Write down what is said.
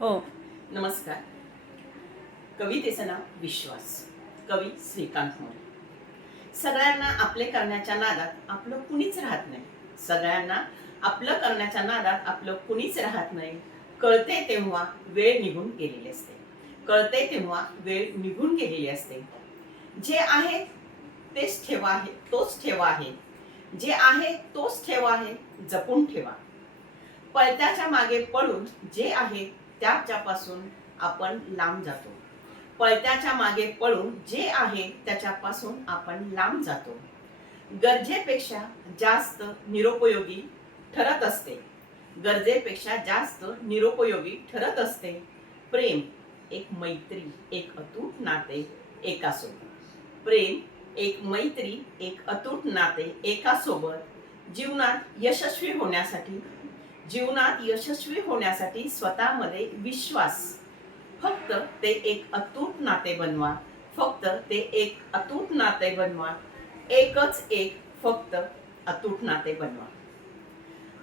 हो. नमस्कार. कवितेचं नाव विश्वास. कवी श्रीकांत मोरे. सगळ्यांना आपले करण्याच्या नादात आपलं कुणीच राहत नाही. सगळ्यांना आपलं करण्याच्या नादात आपलं कुणीच राहत नाही. कळते तेव्हा वेळ निघून गेलेली असते. कळते तेव्हा वेळ निघून गेलेली असते. जे आहे तेच ठेवा आहे तोच ठेवा आहे. जे आहे तोच ठेवा आहे जपून ठेवा. पळत्याच्या मागे पळून जे आहे त्याच्यापासून आपण लांब जातो. पळत्याच्या मागे पळून जे आहे त्याच्यापासून आपण लांब जातो. गरजेपेक्षा जास्त निरुपयोगी ठरत असते. गरजेपेक्षा जास्त निरुपयोगी ठरत असते. प्रेम एक मैत्री एक अतूट नाते एकासोबत. प्रेम एक मैत्री एक अतूट नाते एकासोबत. जीवनात यशस्वी होण्यासाठी जीवनात यशस्वी होण्यासाठी स्वतःमध्ये विश्वास. फक्त ते एक अतूट नाते बनवा. फक्त ते एक अतूट नाते बनवा. एकच एक फक्त अतूट नाते बनवा.